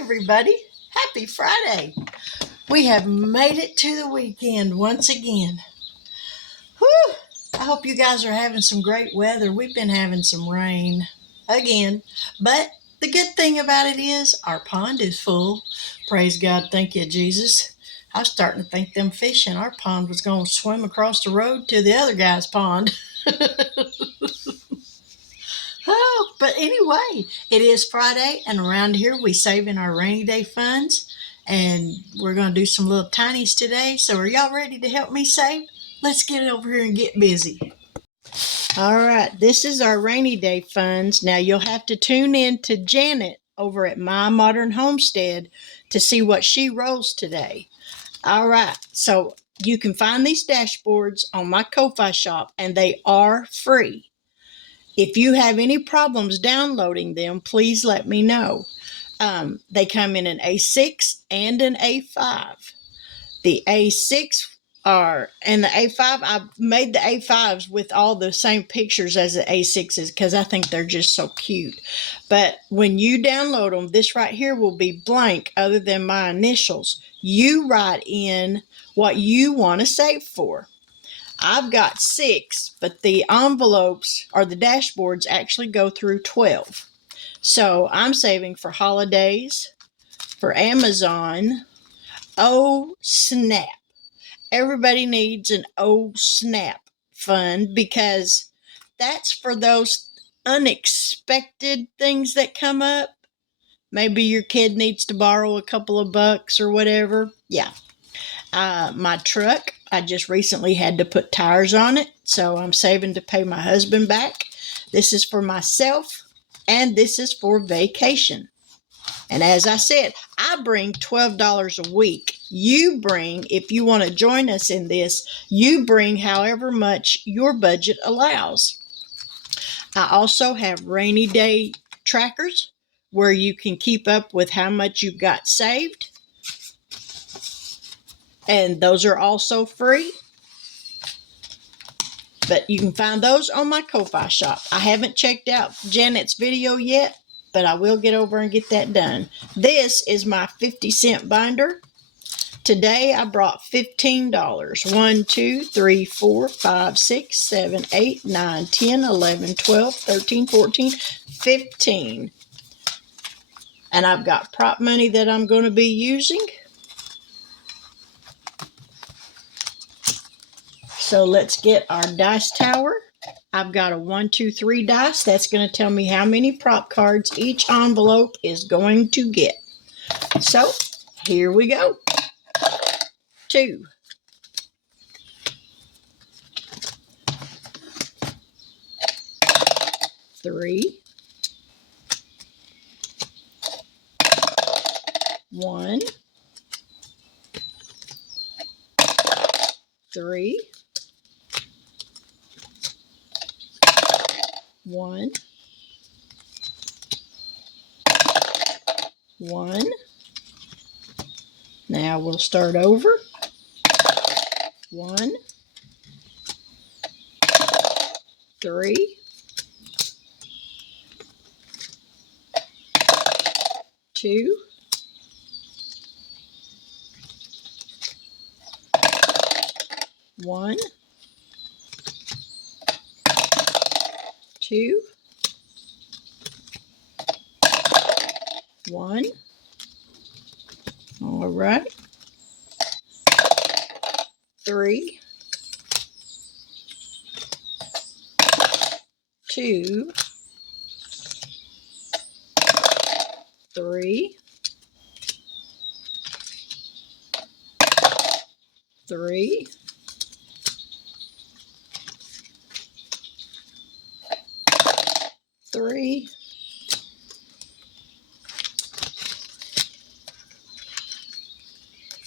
everybody. Happy Friday. We have made it to the weekend once again. Whew. I hope you guys are having some great weather. We've been having some rain again. But the good thing about it is our pond is full. Praise God. Thank you, Jesus. I was starting to think them fish in our pond was going to swim across the road to the other guy's pond. Oh, but anyway, it is Friday, and around here we saving our rainy day funds, and we're going to do some little tinies today. So are y'all ready to help me save? Let's get over here and get busy. All right, this is our rainy day funds. Now you'll have to tune in to Janet over at My Modern Homestead to see what she rolls today. All right, so you can find these dashboards on my Ko-Fi shop, and they are free. If you have any problems downloading them, please let me know. They come in an A6 and an A5. The A6 and the A5, I made the A5s with all the same pictures as the A6s because I think they're just so cute. But when you download them, this right here will be blank other than my initials. You write in what you want to save for. I've got 6, but the envelopes or the dashboards actually go through 12. So I'm saving for holidays, for Amazon. Oh, snap. Everybody needs an oh, snap fund because that's for those unexpected things that come up. Maybe your kid needs to borrow a couple of bucks or whatever. Yeah. My truck, I just recently had to put tires on it, so I'm saving to pay my husband back. This is for myself, and this is for vacation. And as I said, I bring $12 a week. You bring, if you want to join us in this, you bring however much your budget allows. I also have rainy day trackers where you can keep up with how much you've got saved. And those are also free. But you can find those on my Ko-Fi shop. I haven't checked out Janet's video yet, but I will get over and get that done. This is my 50-cent binder. Today I brought $15. 1, 2, 3, 4, 5, 6, 7, 8, 9, 10, 11, 12, 13, 14, 15. And I've got prop money that I'm going to be using. So let's get our dice tower. I've got a 1, 2, 3 dice. That's going to tell me how many prop cards each envelope is going to get. So here we go. 2. 3. 1. 3. 1. 1. Now we'll start over. 1. 3. 2. 1. 2. 1. All right. 3. 2. 3. 3. 3.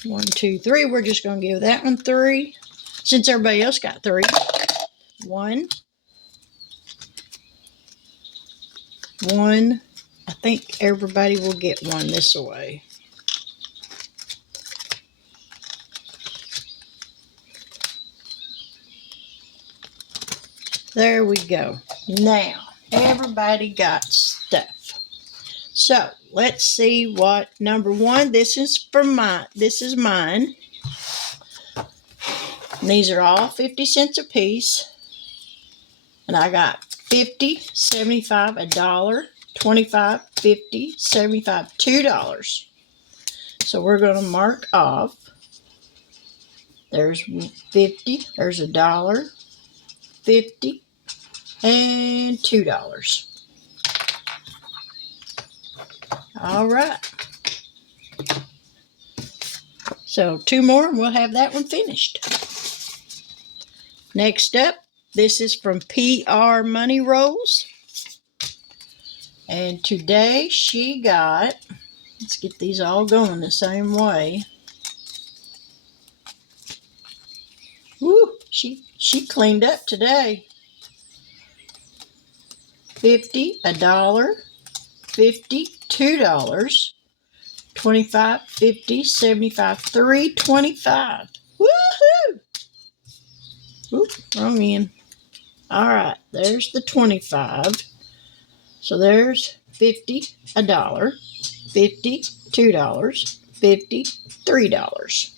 1, 2, 3. We're just going to give that one 3 since everybody else got 3. 1. 1. I think everybody will get 1 this way. There we go. Now, everybody got stuff. So let's see what number one. This is mine. And these are all 50 cents a piece. And I got 50, 75, $1, 25, 50, 75, $2. So we're going to mark off. There's 50, there's $1, 50, and $2. All right. So 2 more and we'll have that one finished. Next up, this is from PR Money Rolls. And today she got, let's get these all going the same way. Woo, she cleaned up today. 50, $1, 50, $2, 25, 50, 75, $3.25. Woohoo! Oop, wrong end. All right, there's the 25. So there's 50, $1, 50, $2, 50, $3.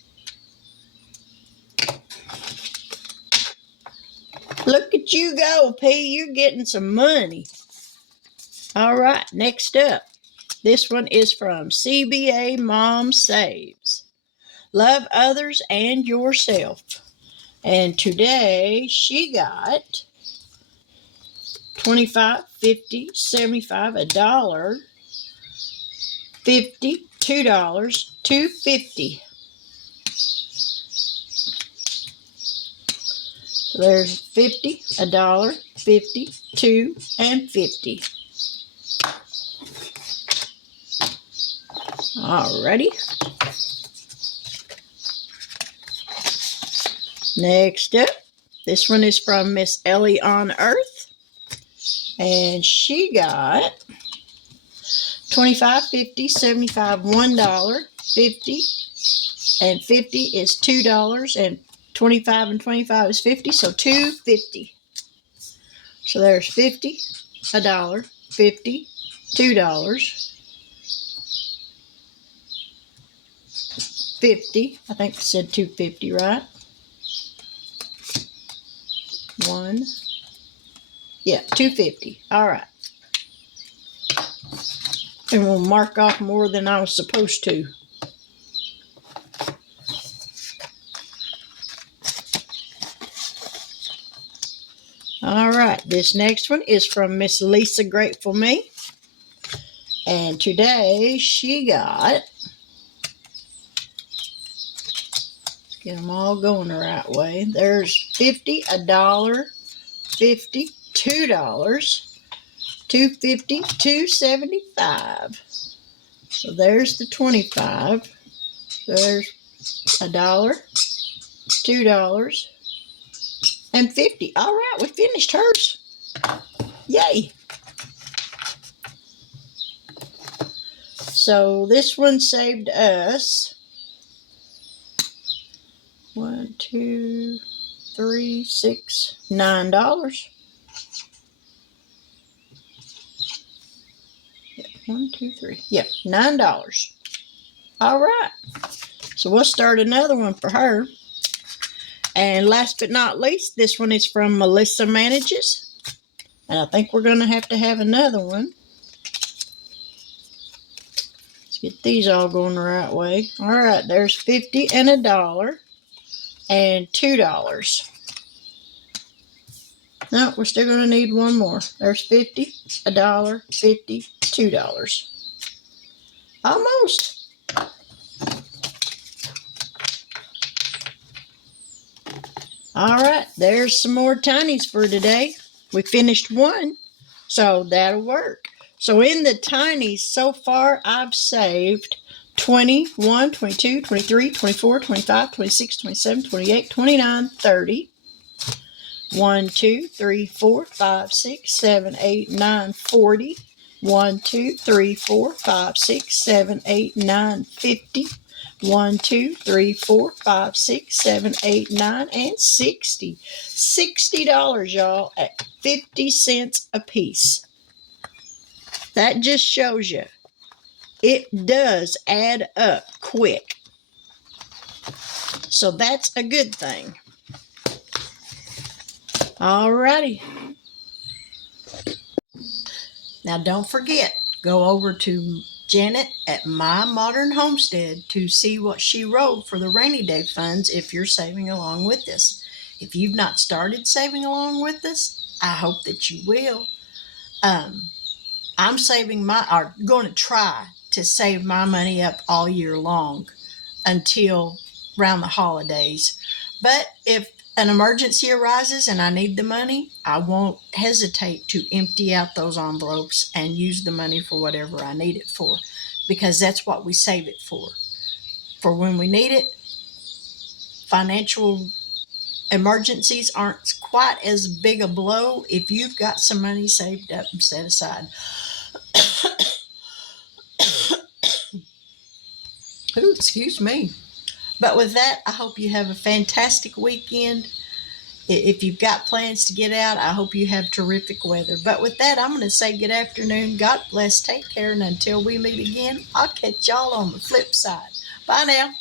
Look at you go, P. You're getting some money. All right, next up. This one is from CBA Mom Saves. Love others and yourself. And today she got 25, 50, 75, $1, 50, $2, $2.50. So there's 50, $1, 50, 2, and 50. Alrighty. Next up, this one is from Miss Ellie on Earth. And she got 25, 50, 75, $1, 50, and 50 is $2, and 25 and 25 is 50, so $2.50. So there's 50, $1, 50, $2, 50. I think it said $2.50, right? One. Yeah, $2.50. All right. And we'll mark off more than I was supposed to. All right, this next one is from Miss Lisa Grateful Me. And today she got, let's get them all going the right way. There's 50, $1, 50, $2, 2.50, 2.75. So there's the 25. There's $1, $2, and 50. All right, we finished hers. Yay. So this one saved us $1, $2, $3, $6, $9. Yep, 1, 2, 3. Yep, $9. All right. So we'll start another one for her. And last but not least, this one is from Melissa Manages. And I think we're going to have another one. Let's get these all going the right way. All right, there's 50 and $1 and $2. No, we're still going to need one more. There's 50, $1, 50, $2. Almost. All right, there's some more Tinies for today. We finished one, so that'll work. So in the Tinies so far, I've saved 21, 22, 23, 24, 25, 26, 27, 28, 29, 30. 1, 2, 3, 4, 5, 6, 7, 8, 9, 40. 1, 2, 3, 4, 5, 6, 7, 8, 9, 50. 1, 2, 3, 4, 5, 6, 7, 8, 9, and 60. $60, y'all, at 50 cents a piece. That just shows you it does add up quick. So that's a good thing. Alrighty. Now don't forget, go over to Janet at My Modern Homestead to see what she wrote for the rainy day funds if you're saving along with us. If you've not started saving along with us, I hope that you will. I'm going to try to save my money up all year long until around the holidays. But if an emergency arises and I need the money, I won't hesitate to empty out those envelopes and use the money for whatever I need it for, because that's what we save it for when we need it. Financial emergencies aren't quite as big a blow if you've got some money saved up and set aside. Ooh, excuse me. But with that, I hope you have a fantastic weekend. If you've got plans to get out, I hope you have terrific weather. But with that, I'm going to say good afternoon. God bless. Take care. And until we meet again, I'll catch y'all on the flip side. Bye now.